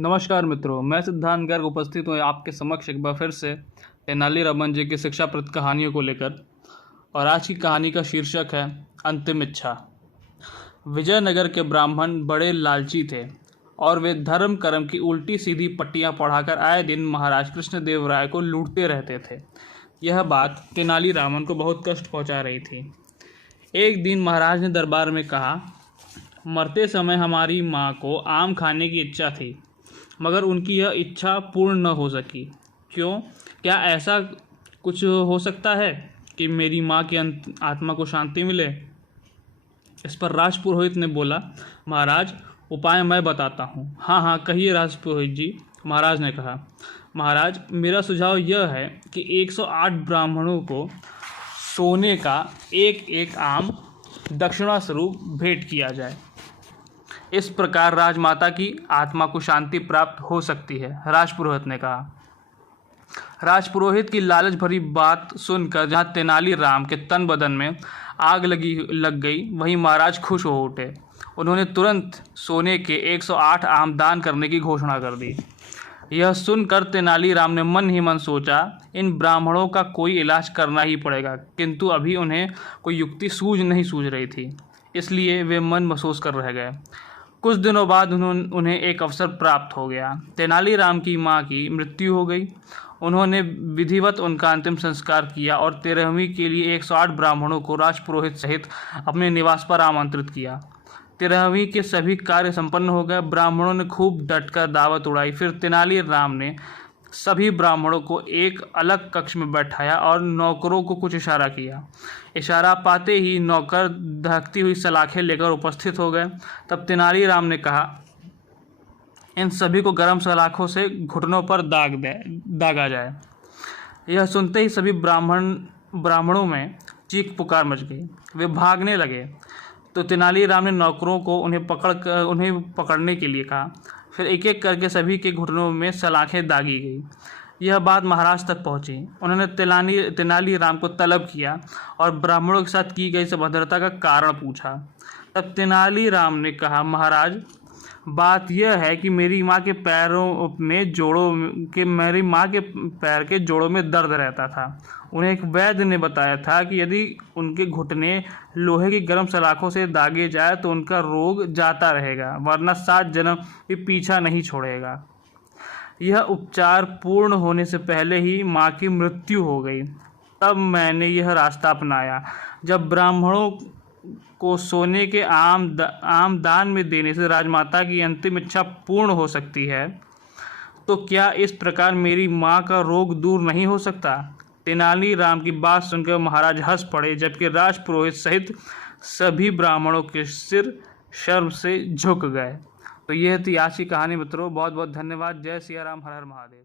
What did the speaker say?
नमस्कार मित्रों, मैं सिद्धांत गर्ग उपस्थित हूँ आपके समक्ष एक बार फिर से तेनालीरामन जी की शिक्षाप्रद कहानियों को लेकर। और आज की कहानी का शीर्षक है अंतिम इच्छा। विजयनगर के ब्राह्मण बड़े लालची थे और वे धर्म कर्म की उल्टी सीधी पट्टियाँ पढ़ाकर आए दिन महाराज कृष्णदेव राय को लूटते रहते थे। यह बात तेनालीरामन को बहुत कष्ट पहुँचा रही थी। एक दिन महाराज ने दरबार में कहा, मरते समय हमारी माँ को आम खाने की इच्छा थी, मगर उनकी यह इच्छा पूर्ण न हो सकी। क्यों? क्या ऐसा कुछ हो सकता है कि मेरी माँ की आत्मा को शांति मिले? इस पर राजपुरोहित ने बोला, महाराज, उपाय मैं बताता हूँ। हाँ हाँ, कहिए राजपुरोहित जी, महाराज ने कहा। महाराज, मेरा सुझाव यह है कि 108 ब्राह्मणों को सोने का एक एक आम दक्षिणा स्वरूप भेंट किया जाए। इस प्रकार राजमाता की आत्मा को शांति प्राप्त हो सकती है, राजपुरोहित ने कहा। राजपुरोहित की लालच भरी बात सुनकर जहाँ तेनालीराम के तन बदन में आग लग गई, वहीं महाराज खुश हो उठे। उन्होंने तुरंत सोने के 108 आम दान करने की घोषणा कर दी। यह सुनकर तेनालीराम ने मन ही मन सोचा, इन ब्राह्मणों का कोई इलाज करना ही पड़ेगा, किंतु अभी उन्हें कोई युक्ति सूझ रही थी, इसलिए वे मन महसूस कर रह गए। कुछ दिनों बाद उन्हें एक अवसर प्राप्त हो गया। तेनालीराम की माँ की मृत्यु हो गई। उन्होंने विधिवत उनका अंतिम संस्कार किया और 13वीं के लिए 108 ब्राह्मणों को राजपुरोहित सहित अपने निवास पर आमंत्रित किया। 13वीं के सभी कार्य संपन्न हो गए। ब्राह्मणों ने खूब डटकर दावत उड़ाई। फिर तेनालीराम ने सभी ब्राह्मणों को एक अलग कक्ष में बैठाया और नौकरों को कुछ इशारा किया। इशारा पाते ही नौकर दहकती हुई सलाखें लेकर उपस्थित हो गए। तब तेनालीराम ने कहा, इन सभी को गर्म सलाखों से घुटनों पर दागा जाए। यह सुनते ही सभी ब्राह्मणों में चीख पुकार मच गई। वे भागने लगे तो तेनालीराम ने नौकरों को उन्हें पकड़ने के लिए कहा। फिर एक एक करके सभी के घुटनों में सलाखें दागी गई। यह बात महाराज तक पहुंची। उन्होंने तेनालीराम को तलब किया और ब्राह्मणों के साथ की गई इस अभद्रता का कारण पूछा। तब तेनालीराम ने कहा, महाराज, बात यह है कि मेरी माँ के पैर के जोड़ों में दर्द रहता था। उन्हें एक वैद्य ने बताया था कि यदि उनके घुटने लोहे की गर्म सलाखों से दागे जाए तो उनका रोग जाता रहेगा, वरना 7 जन्म भी पीछा नहीं छोड़ेगा। यह उपचार पूर्ण होने से पहले ही माँ की मृत्यु हो गई। तब मैंने यह रास्ता अपनाया। जब ब्राह्मणों को सोने के आम दान में देने से राजमाता की अंतिम इच्छा पूर्ण हो सकती है, तो क्या इस प्रकार मेरी माँ का रोग दूर नहीं हो सकता? तेनालीराम की बात सुनकर महाराज हंस पड़े, जबकि राजपुरोहित सहित सभी ब्राह्मणों के सिर शर्म से झुक गए। तो यह थी आज की कहानी मित्रों। बहुत बहुत धन्यवाद। जय सिया राम, हर हर महादेव।